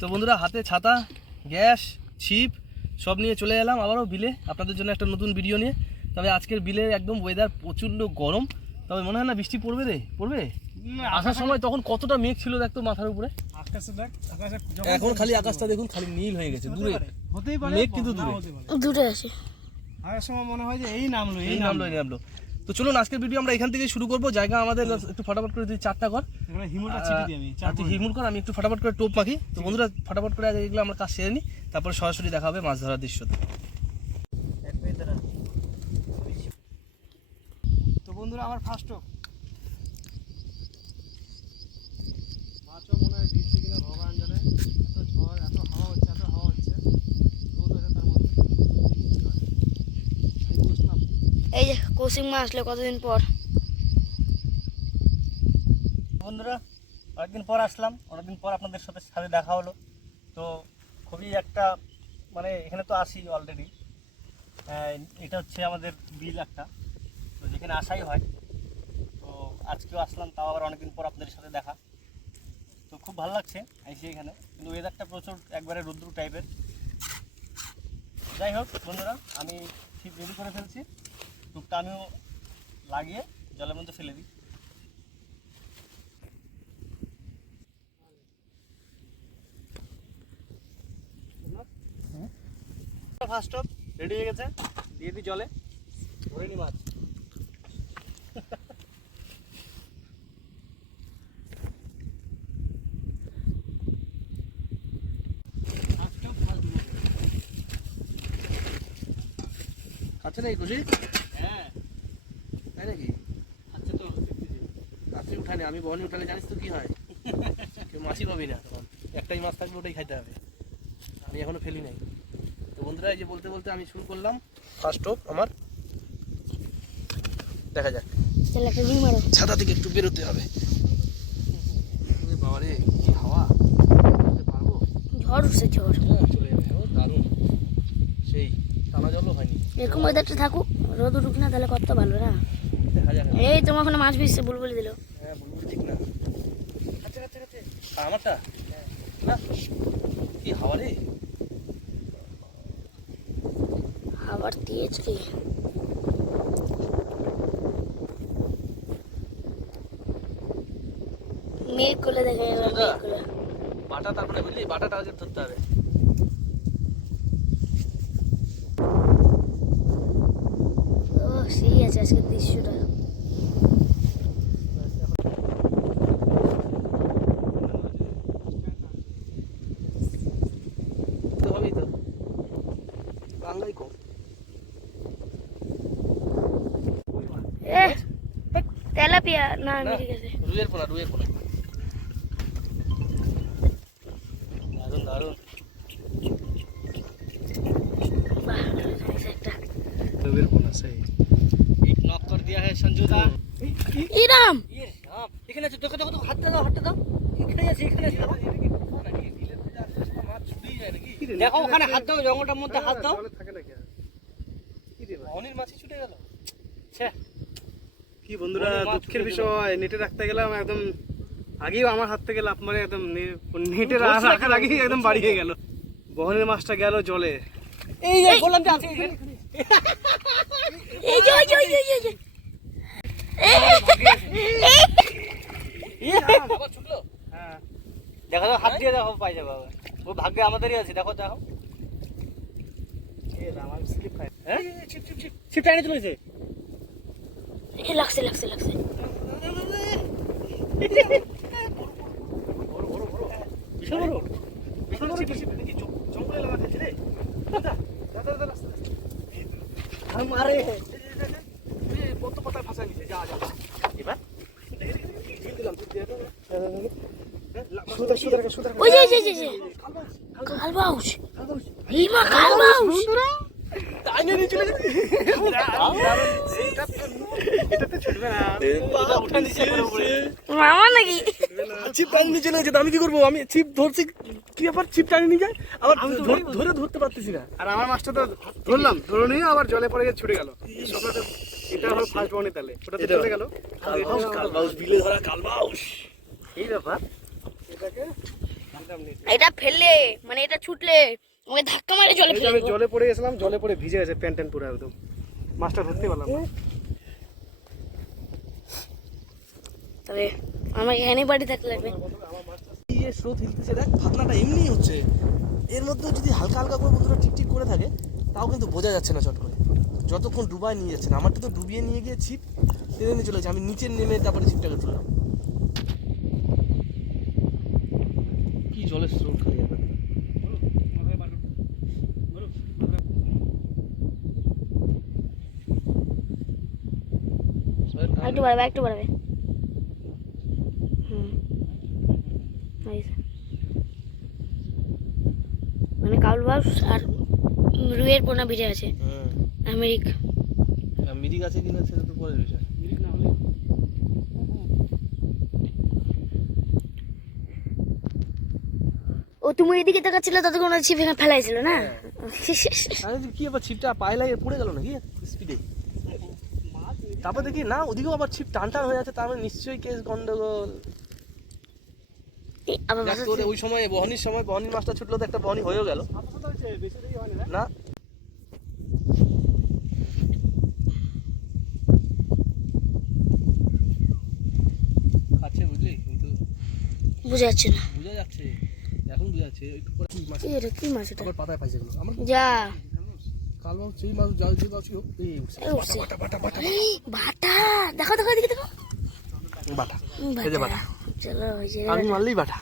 তো বন্ধুরা হাতে ছাতা গ্যাস ছিপ সব নিয়ে চলে এলাম আবারও বিলে আপনাদের জন্য একটা নতুন ভিডিও নিয়ে। তবে আজকের বিলে একদম ওয়েদার প্রচণ্ড গরম। তবে মনে হয় না বৃষ্টি পড়বে রে? পড়বে? আসার সময় তখন কতটা মেঘ ছিল দেখতো মাথার উপরে। আকাশে দেখ আকাশে এখন খালি আকাশটা দেখুন খালি নীল হয়ে গেছে দূরে। মেঘ কিন্তু দূরে। দূরে আছে। আসার সময় মনে হয় যে এই নামলো এই নামলো। এই নামলো। তো চলুন আজকের ভিডিও আমরা এখান থেকে শুরু করব। জায়গা আমাদের একটু ফটাফট করে দিই চারটা কর হিমুল কর আমি একটু ফটাফট করে টোপ মাখি। তো বন্ধুরা ফটাফট করে এগুলো আমরা কাজ সেরে নিই তারপরে সরাসরি দেখা হবে মাছ ধরার দৃশ্যতে। তো বন্ধুরা আমার ফার্স্ট মাছও মনে হয় দিচ্ছে কিনা ভগবান জানে এত ঝড় এত হাওয়া হচ্ছে এত হাওয়া হচ্ছে রোদ হচ্ছে তার মধ্যে দেখি কি হয়। এই বসলাম এই যে কৌশিক মা আসলো কতদিন পর? বন্ধুরা, অনেকদিন পর আসলাম, অনেকদিন পর আপনাদের সাথে সাথে দেখা হলো। তো খুবই একটা মানে এখানে তো আসি অলরেডি এটা হচ্ছে আমাদের বিল একটা, তো যেখানে আসাই হয়। তো আজকেও আসলাম, তাও আবার অনেকদিন পর আপনাদের সাথে দেখা। তো খুব ভালো লাগছে আইসি এখানে, কিন্তু ওয়েদারটা প্রচুর, একবারে রুদ্র টাইপের যাই হোক, বন্ধুরা, আমি ঠিক রেডি করে ফেলছি। টুকটা আমিও লাগিয়ে জলের মধ্যে ফেলে দিই। ফার্স্ট অফ রেডি হয়ে গেছে। দিয়ে দিই জলে। ধরে নি মাছ। নাকি খুশি হ্যাঁ তাই নাকি আচ্ছা তো কাছে উঠানে আমি বহনি উঠালে জানিস তো কি হয়। কেউ মাছই পাবি না তখন। একটাই মাছ থাকবে ওটাই খাইতে হবে। আমি এখনও ফেলি নাই। তো বন্ধুরা এই যে বলতে বলতে আমি শুরু করলাম। ফার্স্ট টোপ আমার দেখা যাক। ছাতা থেকে একটু বেরোতে হবে। বাবা রে কি হাওয়া? পারব? ঝড় উঠছে ঝড়। চলে যাবে। ও দারুণ। সেই টানা জলও হয়নি। এরকম ওয়েদারটা থাকুক রোদ উঠুক না তাহলে কত ভালো না। দেখা যাক। এই তোমার ওখানে মাছ ভিজছে বুলবুলি দিল হ্যাঁ বুলবুল ঠিক না কাছে কাছে কাছে আর আমারটা? না? কি হাওয়া রে? আবার তেজ রে মেঘগুলো দেখা যাবে। বাটা তারপরে বুঝলি? বাটাটা আগে ধরতে হবে। ও সেই আছে আজকের দৃশ্যটা তো হবেই তো বাংলাই কম এ তেলাপিয়া না আমি রুয়ের পোনা রুয়ের পোনা দারুণ দারুণ। রুয়ের পোনা সেই এক নক কর দিয়া হ্যায় সঞ্জুদা। ইরাম! ইয়ে, ইরাম এখানে আছে দেখো দেখো হাতটা দাও হাতটা দাও। এখানে আছে এখানে আছে। দেখো ওখানে হাত দাও জঙ্গলটার মধ্যে হাত দাও। অনিল মাছি ছুটে গেল। হ্যাঁ কি বন্ধুরা বনে দুঃখের বিষয় নেটে রাখতে গেলাম একদম আগেও আমার হাত থেকে লাভ মারে একদম নেটে রাখার আগেই একদম বাড়িয়ে গেল। বহনের মাছটা গেল জলে। এই যে বললাম যে আছে। এই যে এই যে এই যে, এই যে। হ্যাঁ দেখো হাত দিয়ে দেখো পাই যাবে। ও ভাগ্যে আমাদেরই আছে দেখো দেখো। হ্যাঁ? ছিপ টাইনে চলেছে এই লাগছে লাগছে লাগছে। বিশাল বড় বিশাল বড় ছিপ, দেখি জ- জঙ্গলে লাগা খাচ্ছে রে দাদা দাদা দাদা রাস্তা রাস্তা। আর মারে এই, এই, এই, এই, এই, পদ্ম পাতায় ফাঁসায় নিছে যা যা এবার ওই যে যে, যে, যে। কালবাউস। হিমা কালবাউস। চলে মামা নাকি? ছিপ টানি নিয়ে চলে গেছে আমি কি করব? আমি ছিপ ধরছি কি ব্যাপার? ছিপ টানি নিয়ে যায়? আবার ধর- ধরে ধরতে পারতেছি না। আর আমার মাছটা তো ধরলাম ধরে নিয়ে আবার জলে পড়ে গিয়ে ছুটে গেল। এটা হলো ফার্স্ট তাহলে। ওটা তো এটা- চলে গেল। কালবাউস বিলে ধরা কালবাউস এই ব্যাপার? এটাকে এটা ফেললে মানে এটা ছুটলে আমাকে ধাক্কা মারে জলে ফেলে জলে পড়ে গেছিলাম জলে পড়ে ভিজে গেছে প্যান্ট ট্যান্ট পুরো একদম। মাছটা ধরতে পারলাম না। তবে আমার এখানে বাড়ি থাকতে লাগবে। ইয়ে স্রোত হিলতেছে দেখ ফাতনাটা এমনি হচ্ছে। এর মধ্যে যদি হালকা হালকা করে বন্ধুরা ঠিক ঠিক করে থাকে তাও কিন্তু বোঝা যাচ্ছে না চট করে। যতক্ষণ ডুবায় নিয়ে যাচ্ছে না আমারটা তো ডুবিয়ে নিয়ে গিয়ে ছিপ টেনে নিয়ে চলে যাচ্ছে আমি নিচে নেমে তারপরে ছিপটাকে তুললাম। কি জলের স্রোত একবার একটু বাড়াবে একটু বাড়াবে হুম হয়েছে। বাউস আর রুইয়ের পোনা ভিজে আছে। হুম আমেরিক। মিরিক আছে কিনা সেটা তো পরের বিষয়। ও তুমি এদিকে তাকাচ্ছিলে ততক্ষণ ওরা ছিপ এখানে ফেলাইছিল না? আমি কি আবার ছিপটা পায়ে লাগিয়ে পড়ে গেল নাকি? স্পিডে তারপর দেখি না ওদিকেও আবার ছিপ টান টান হয়ে আছে তার মানে নিশ্চয়ই কেস গন্ডগোল। তোর ওই সময় বহনির সময় বহনির মাছটা ছুটলো তো একটা বহনি হয়েও গেল। না? খাচ্ছে বুঝলি কিন্তু বুঝা যাচ্ছে না। বোঝা যাচ্ছে এখন বোঝা যাচ্ছে একটু পরে কি মাছ এটা কি মাছ এটা? পাতায় পাইছে গেলো আমার যা। কাল মাছ সেই যে। বাটা বাটা বাটা দেখো দেখো এদিকে দেখো। বাটা। এই যে বাটা। চলো ওই যে আমি মারলেই বাটা।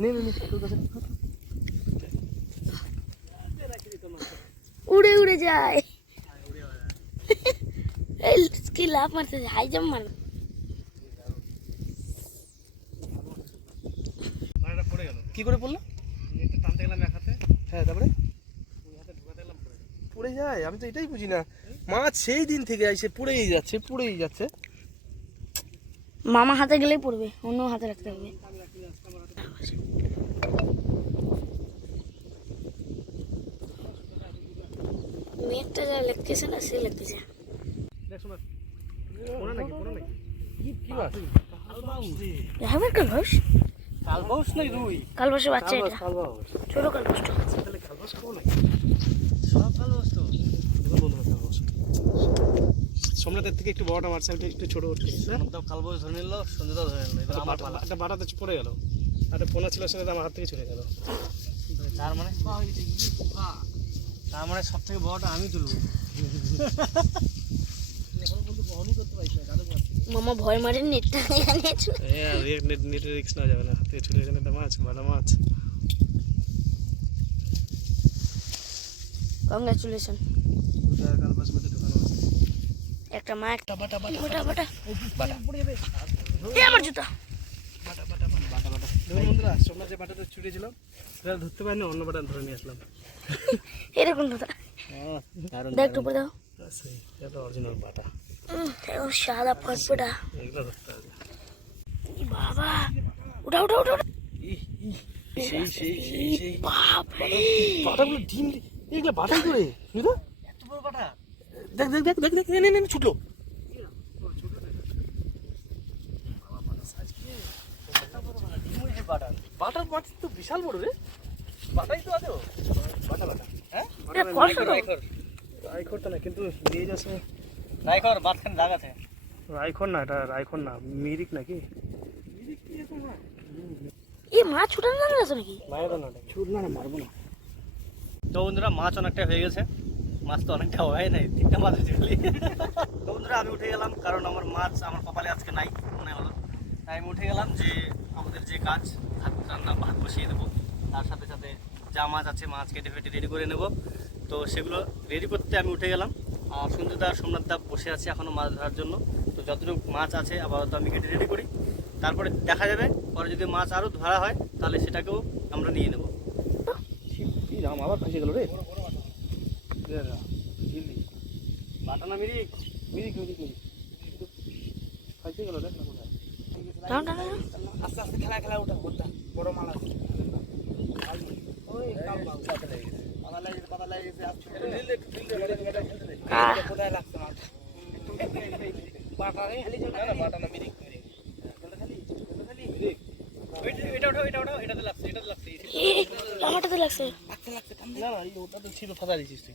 নে নে নে তোর কাছে। উড়ে উড়ে যায়। এই কি লাভ মারতেছে হাই জাম্প মার। পড়ে গেল কি করে পড়ল? টানতে গেলাম এক হাতে হ্যাঁ তারপরে? পড়ে যায় আমি তো এটাই বুঝি না। মাছ সেই দিন থেকে এসে পড়েই যাচ্ছে পড়েই যাচ্ছে। মামা হাতে গেলেই পড়বে অন্য হাতে রাখতে হবে। মেয়েটা যা লিখতেছে না সে লিখতেছে দেখ শোনা পড়ে নাকি পড়ে নাকি? কি কি মাছ হবে কালবাস রুই কালবাসের বাচ্চা এটা। কালবাউস ছোট খাব নাকি? সব তো। বন্ধুরা কালবাউস সম্রাটের থেকে একটু বড়টা মারছে আমি একটু ছোট করতে সন্ধ্যা কালবাউস ধরে নিল সন্ধ্যা ধরে নিল এবার আমার পালা। একটা বাটাতে পড়ে গেল। একটা পোনা ছিল সেটা আমার হাত থেকে ছুটে গেল। তার মানে? তার মানে সব থেকে বড়টা আমি তুলবো। মামা ভয় মারে নেটটা হ্যাঁ নেট নেটের রিক্স না যাবে না হাত থেকে ছুটে গেলে একটা মাছ বাটা মাছ। কংগ্রাচুলেশন ঢুকানো আছে একটা মা একটা বাটা বাটা বাটা বাটা। বাটা। এ আমার জুতা। দেখুন বন্ধুরা সোমনাথ যে বাটাটা ছুটেছিলাম সেটা ধরতে পারিনি অন্য বাটা ধরে নিয়ে আসলাম। এরকম দাদা দেখ একটু উপরে দাও। এটা অরিজিনাল বাটা। সাদা ফটফটা এগুলো ধরতে হবে। বাবা উঠা উঠা উঠা উঠা। ইহ, ইহ, সেই সেই সেই ই সেই বাপ বাটাগুলো ডিম এগুলো বাটাই করে বুঝলো এত বড় পাটা দেখ দেখ দেখ দেখ দেখ নে নে নে ছুটলো। বাটার মাছ তো বিশাল বড় রে। বাটাই তো আছে ও। বাটা বাটা। হ্যাঁ? তো। না কিন্তু নিয়ে যাচ্ছে। রাইখর বাদখানে দাগ আছে। রাইখর না এটা রাইখর না মিরিক নাকি? এ মাছ ছুটানো জানা নাকি? মায়ের না ছুট না না মারবো না। তো বন্ধুরা মাছ অনেকটা হয়ে গেছে। মাছ তো অনেকটা হয় নাই, তিনটা মাছ খালি তো বন্ধুরা, আমি উঠে গেলাম, কারণ আমার মাছ আমার কপালে আজকে নাই, মনে হলো। তাই আমি উঠে গেলাম যে আমাদের যে কাজ, ভাত রান্না, ভাত বসিয়ে দেবো। তার সাথে সাথে যা মাছ আছে, মাছ কেটে ফেটে রেডি করে নেব। তো সেগুলো রেডি করতে আমি উঠে গেলাম। আর আর সোমনাথদা বসে আছে এখনও মাছ ধরার জন্য। তো যতটুকু মাছ আছে, আপাতত আমি কেটে রেডি করি। তারপরে দেখা যাবে, পরে যদি মাছ আরও ধরা হয়, তাহলে সেটাকেও আমরা নিয়ে নেব। আবার ফাঁসে গেল রে? বাটা না মিরিক মিরিক মিরিক মিরিক। ফাঁসে গেল দেখ না কোথায়। আস্তে আস্তে খেলা খেলা ওটা ওটা বড় মাল আছে। আহ, কোথায় লাগছে মাছ বাটা রে বাটা না মিরিক মিরিক। এটা ওটা ওঠো এটা ওঠো এটাতে লাগছে এটাতে লাগছে। আমারটাতে লাগছে। না না এই ওটা তো ছিল ফাঁকা দিছিস তুই।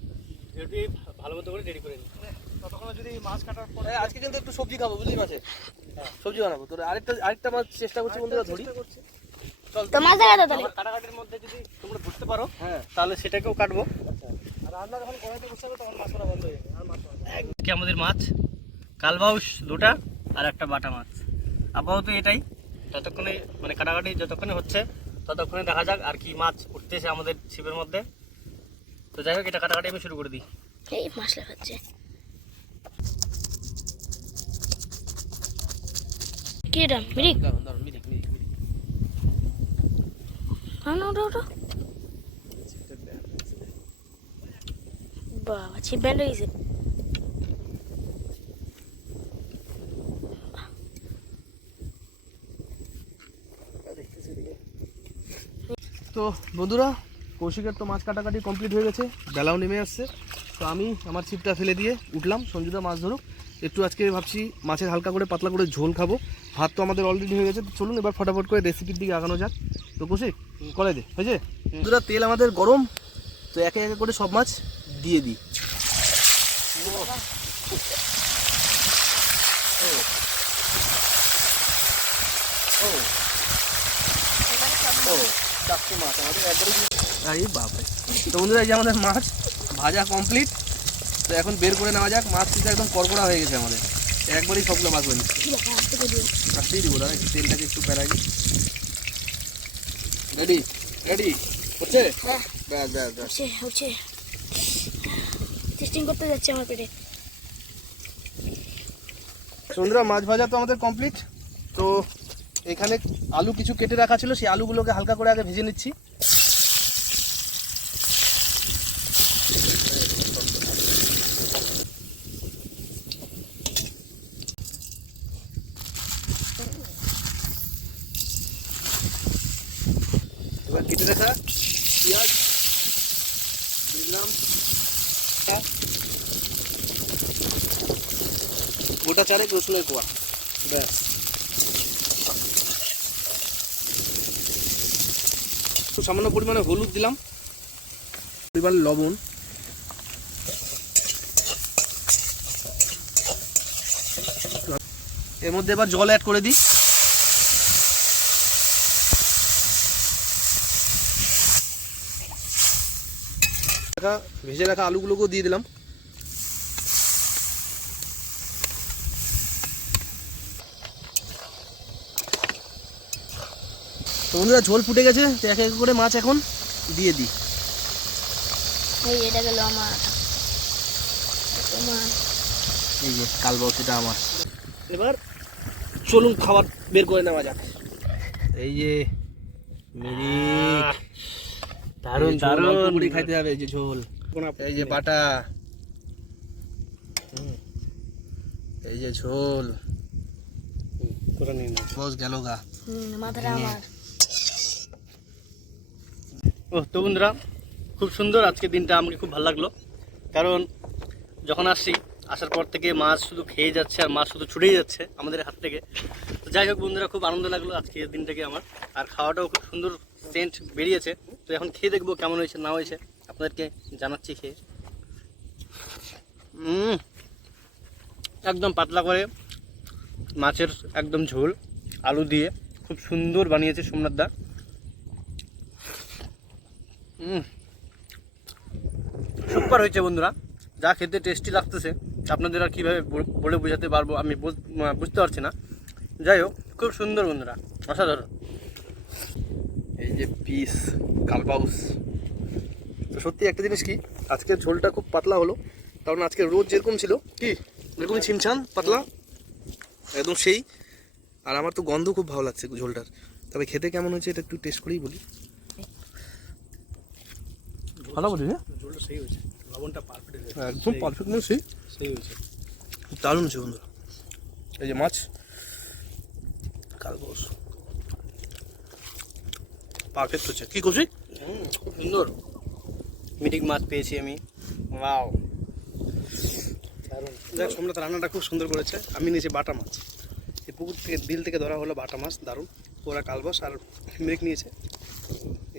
রেডি ভালো মতো করে রেডি করে নিই। ততক্ষণে যদি মাছ কাটার পর এই, আজকে কিন্তু একটু সবজি খাব বুঝলি মাছে সবজি বানাবো। তোর আরেকটা আরেকটা মাছ চেষ্টা করছি বন্ধুরা ধরি। চল। তো মাছ দেখা তাহলে। কাটাকাটির মধ্যে যদি তোমরা বুঝতে পারো হ্যাঁ। তাহলে সেটাকেও কাটবো। আর রান্না যখন কড়াইতে বসে যাবে তখন মাছ করা বন্ধ হয়ে যাবে আর মাছ কি আমাদের মাছ কালবাউস দুটা আর একটা বাটা মাছ। আপাতত এটাই। যতক্ষণে মানে কাটাকাটি যতক্ষণে হচ্ছে ততক্ষণে দেখা যাক আর কি মাছ উঠতেছে আমাদের ছিপের মধ্যে। যাই হোক এটা কাটাকাটি আমি শুরু করে দিই। এই কি এটা মিরিক? মিরিক মিরিক বাবা ছিপ ব্যান্ড হয়ে গেছে। তো বন্ধুরা কৌশিকের তো মাছ কাটাকাটি কমপ্লিট হয়ে গেছে বেলাও নেমে আসছে। তো আমি আমার ছিপটা ফেলে দিয়ে উঠলাম সঞ্জুদা মাছ ধরুক। একটু আজকে ভাবছি মাছের হালকা করে পাতলা করে ঝোল খাব। ভাত তো আমাদের অলরেডি হয়ে গেছে তো চলুন এবার ফটাফট করে রেসিপির দিকে আগানো যাক। তো কৌশিক করে দে হয়েছে? বন্ধুরা তেল আমাদের গরম তো একে একে করে সব মাছ দিয়ে দিই। ও ও চারটে মাছ আমাদের একবারে আরে বাপরে। তো বন্ধুরা এই যে আমাদের মাছ ভাজা কমপ্লিট তো এখন বের করে নেওয়া যাক। মাছ কিন্তু একদম কড়কড়া হয়ে গেছে আমাদের। একবারই সবগুলো মাছ বলি আসতেই দিব দাদা একটু তেলটাকে একটু বেড়াই রেডি রেডি হচ্ছে? হ্যাঁ। ব্যাস ব্যাস ব্যাস। হচ্ছে হচ্ছে। টেস্টিং করতে যাচ্ছে আমার পেটে। বন্ধুরা মাছ ভাজা তো আমাদের কমপ্লিট তো এখানে আলু কিছু কেটে রাখা ছিল সেই আলুগুলোকে হালকা করে আগে ভেজে নিচ্ছি। কেটে রাখা পেঁয়াজ। দিলাম গোটা চারেক রসুনের কোয়া। ব্যাস। তো সামান্য পরিমাণে হলুদ দিলাম। পরিমাণ লবণ। এর মধ্যে এবার জল অ্যাড করে দিই। রাখা ভেজে রাখা আলুগুলোকেও দিয়ে দিলাম। তো বন্ধুরা ঝোল ফুটে গেছে তো এক এক করে মাছ এখন দিয়ে দিই। এটা গেল আমার। এই যে কাল বসিটা আমার। এবার চলুন খাবার বের করে নেওয়া যাক। এই যে মিরিক। অল্প দারুণ। করেই খাইতে হবে এই যে ঝোল। এই যে বাটা। এই যে ঝোল। করে নিন বস গেল গা। মাথাটা আমার। ও তো বন্ধুরা খুব সুন্দর আজকে দিনটা আমাকে খুব ভালো লাগল। কারণ যখন আসছি আসার পর থেকে মাছ শুধু খেয়ে যাচ্ছে আর মাছ শুধু ছুটেই যাচ্ছে আমাদের হাত থেকে। তো যাই হোক বন্ধুরা খুব আনন্দ লাগল আজকে দিনটাকে আমার। আর খাওয়াটাও খুব সুন্দর সেন্ট বেরিয়েছে। তো এখন খেয়ে দেখব কেমন হয়েছে, না হয়েছে। আপনাদেরকে জানাচ্ছি খেয়ে। একদম পাতলা করে মাছের একদম ঝোল, আলু দিয়ে খুব সুন্দর বানিয়েছে সোমনাথ দা। হুম সুপার হয়েছে বন্ধুরা, যা খেতে টেস্টি লাগতেছে। আপনাদের আর কীভাবে বলে বোঝাতে পারব আমি বুঝ- বুঝতে পারছি না। যাই হোক, খুব সুন্দর বন্ধুরা, অসাধারণ। যে পিস কালবাউস তো সত্যি একটা জিনিস কি আজকের ঝোলটা খুব পাতলা হলো কারণ আজকে রোদ যেরকম ছিল কি? এরকমই ছিমছাম পাতলা একদম সেই। আর আমার তো গন্ধ খুব ভালো লাগছে ঝোলটার। তবে খেতে কেমন হয়েছে এটা একটু টেস্ট করেই বলি। ভালো বলি হ্যাঁ ঝোলটা সেই হয়েছে লবণটা পারফেক্ট হয়েছে। একদম পারফেক্ট না সেই সেই হয়েছে। দারুণ হচ্ছে বন্ধুরা। এই যে মাছ কালবস পারফেক্ট হচ্ছে। কি করছি সুন্দর। মিটিং মাছ পেয়েছি আমি। ওয়াও। দেখ সম্রাট রান্নাটা খুব সুন্দর করেছে। আমি নিয়েছি বাটা মাছ। এই পুকুর থেকে বিল থেকে ধরা হলো বাটা মাছ দারুণ। ওরা কালবাস আর মিরিক নিয়েছে।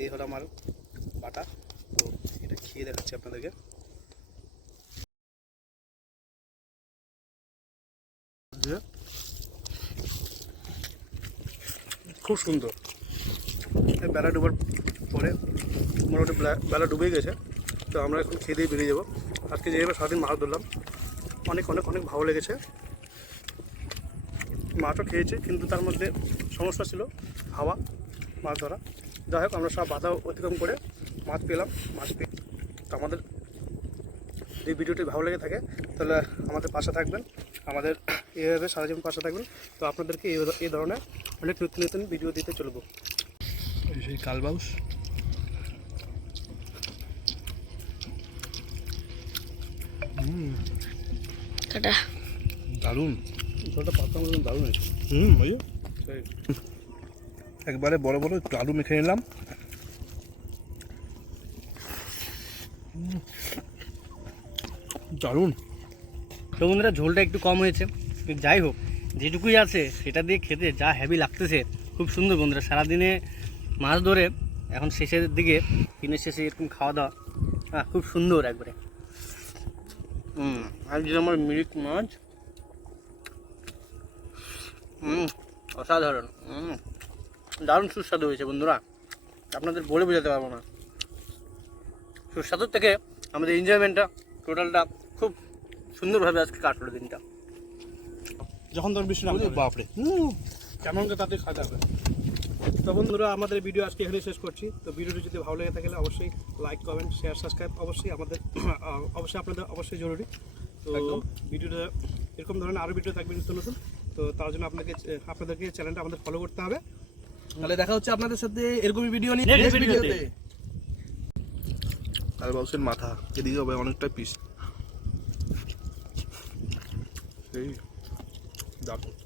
এই হলো আমার বাটা। তো এটা খেয়ে দেখাচ্ছি আপনাদেরকে। খুব সুন্দর। বেলা ডুবার পরে মোটামুটি বেলা- ডুবেই গেছে। তো আমরা এখন খেয়ে দিয়ে বেরিয়ে যাব। আজকে যেভাবে সারাদিন মাছ ধরলাম। অনেক অনেক অনেক ভালো লেগেছে। মাছও খেয়েছি, কিন্তু তার মধ্যে সমস্যা ছিল হাওয়া, মাছ ধরা। যাই হোক, আমরা সব বাধা অতিক্রম করে মাছ পেলাম, মাছ পেয়ে তো আমাদের যদি ভিডিওটি ভালো লেগে থাকে, তাহলে আমাদের পাশে থাকবেন। আমাদের এইভাবে সারা জীবন পাশে থাকবেন। তো আপনাদেরকে এই ধরনের অনেক নতুন নতুন ভিডিও দিতে চলবো। সেই কালবাউস টাটা। দারুণ। ঝোলটা পাতলা মতন দারুণ হুম ওই একবারে বড় বড় একটু আলু মেখে নিলাম। দারুণ। তো বন্ধুরা ঝোলটা একটু কম হয়েছে। যাই হোক যেটুকুই আছে সেটা দিয়ে খেতে যা হেভি লাগতেছে খুব সুন্দর বন্ধুরা। সারাদিনে মাছ ধরে এখন শেষের দিকে দিনের শেষে এরকম খাওয়া দাওয়া। হ্যাঁ খুব সুন্দর একবারে। হুম আর যে আমার মিরিক মাছ হুম অসাধারণ। হুম দারুণ সুস্বাদু হয়েছে বন্ধুরা। আপনাদের বলে বোঝাতে পারব না। সুস্বাদুর থেকে আমাদের এনজয়মেন্টটা টোটালটা খুব সুন্দরভাবে আজকে কাটলো দিনটা। যখন তখন বৃষ্টি নামবে। বাপরে। কেমন তাতে খাওয়া যাবে? তো বন্ধুরা আমাদের ভিডিও আজকে এখানে শেষ করছি। তো ভিডিওটি যদি ভালো লেগে থাকলে অবশ্যই লাইক কমেন্ট শেয়ার সাবস্ক্রাইব অবশ্যই আমাদের অবশ্যই আপনাদের অবশ্যই জরুরি। তো ভিডিওটা এরকম ধরনের আরও ভিডিও থাকবে নিত্য নতুন। তো তার জন্য আপনাকে আপনাদেরকে চ্যানেলটা আমাদের ফলো করতে হবে। তাহলে দেখা হচ্ছে আপনাদের সাথে এরকমই ভিডিও নিয়ে video তে। মাথা এদিকে হবে অনেকটা পিস। এই দারুণ